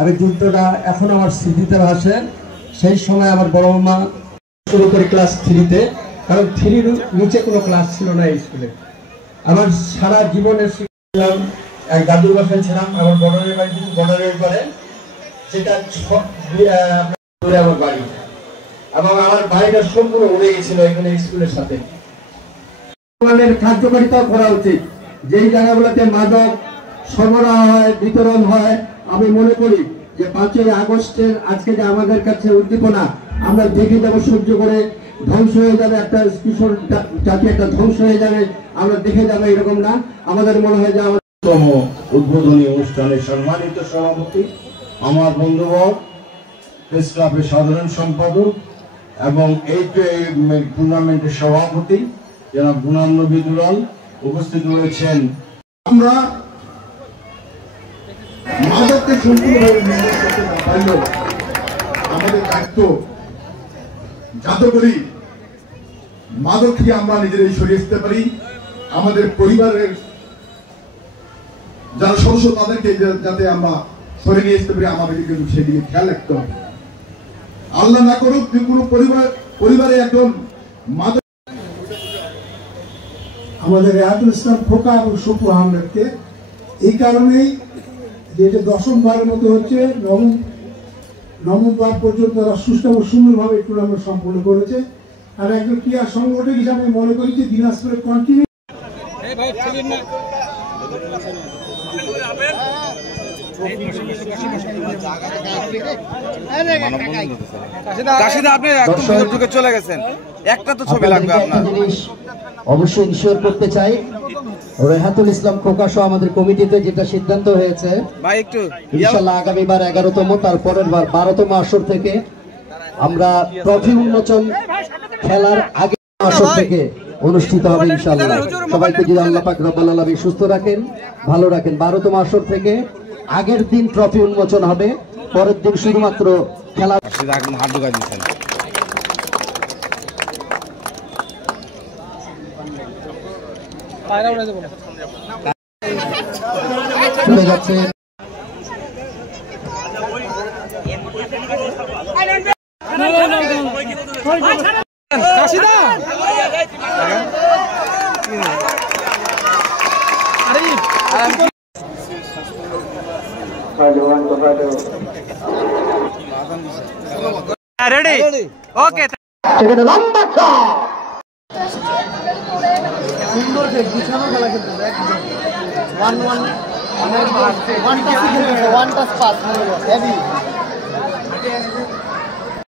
আমি যুদ্ধটা এখন আমার স্মৃতিতে ভাসে। সেই সময় আমার বড় মামা শুরু করি ক্লাস 3-তে, কারণ 3-র নিচে কোনো ক্লাস ছিল না এই স্কুলে। আমার সারা জীবনের শিখলাম এক দাদুর বাসায় ছিলাম, আমার বর্ডারের বাড়ি থেকে বর্ডারের পরে, সেটা আমার বাড়ি, এবং আমার বাড়িটা সম্পূর্ণ উড়ে গেছিল এখানে স্কুলের সাথে। কার্যকারিতা করা উচিত, যেই জায়গাগুলোতে মাদক সরবরাহ হয়, বিতরণ হয়। আমি মনে করি যে 5ই আগস্টের আজকে যে আমাদের কাছে উদ্দীপনা, আমরা দেখে যাবো, সহ্য করে ধ্বংস হয়ে যাবে, একটা কিশোর জাতি একটা ধ্বংস হয়ে যাবে, আমরা দেখে যাবো, এরকম না। আমাদের মনে হয় যে আমাদের উদ্বোধনী অনুষ্ঠানের সম্মানিত সভাপতি, আমার বন্ধুবর, প্রেস ক্লাবের সাধারণ সম্পাদক এবং এই টুর্নামেন্টের সভাপতি জনাব গুনান নবী দুলাল উপস্থিত রয়েছেন। আমরা মাদককে সম্পূর্ণভাবে নির্মূল করতে না পারলেও আমাদের দায়িত্ব যাতে করি মাদক থেকে আমরা নিজেরাই সরিয়ে আসতে পারি। আমাদের পরিবারের যারা সদস্য তাদেরকে যাতে আমরা সরিয়ে নিয়ে আসতে পারি, আমাদেরকে কিন্তু সেদিকে খেয়াল রাখতে হবে। আল্লাহ না করুক যে কোনো পরিবারে একজন মাদক। আমাদের রেহাতুল ইসলাম খোকা এবং সুপু আহমেদকে এই কারণেই যে এটা 10ম বারের মতো হচ্ছে, নবমবার পর্যন্ত তারা সুস্থ এবং সুন্দরভাবে টুর্নামেন্ট সম্পন্ন করেছে। আর একজন ক্রীড়া সংগঠক হিসাবে মনে করি যে দিনাজপুরে কন্টিনিউ চলে গেছেন, একটা তো ছবি লাগবে আপনার। অবশ্যই ইনশিওর করতে চাই, রেহাতুল ইসলাম খোকা সহ আমাদের কমিটিতে যেটা সিদ্ধান্ত হয়েছে, ভাই একটু ইনশাআল্লাহ আগামীবার 11তম, তারপরের বার 12তম আসর থেকে আমরা ট্রফি উন্মোচন খেলার আগে আসর থেকে অনুষ্ঠিত হবে ইনশাআল্লাহ। সবাইকে যদি আল্লাহ পাক রব্বুল আলামিন সুস্থ রাখেন, ভালো রাখেন, 12তম আসর থেকে আগের দিন ট্রফি উন্মোচন হবে, পরের দিন শুধুমাত্র খেলা। হাত ঢুকাই দিচ্ছেন। চলে যাচ্ছে রেডি, ওকে। লম্বা সুন্দর বিছানো খেলা খেলতে ওয়ান টাচ পাস হেভি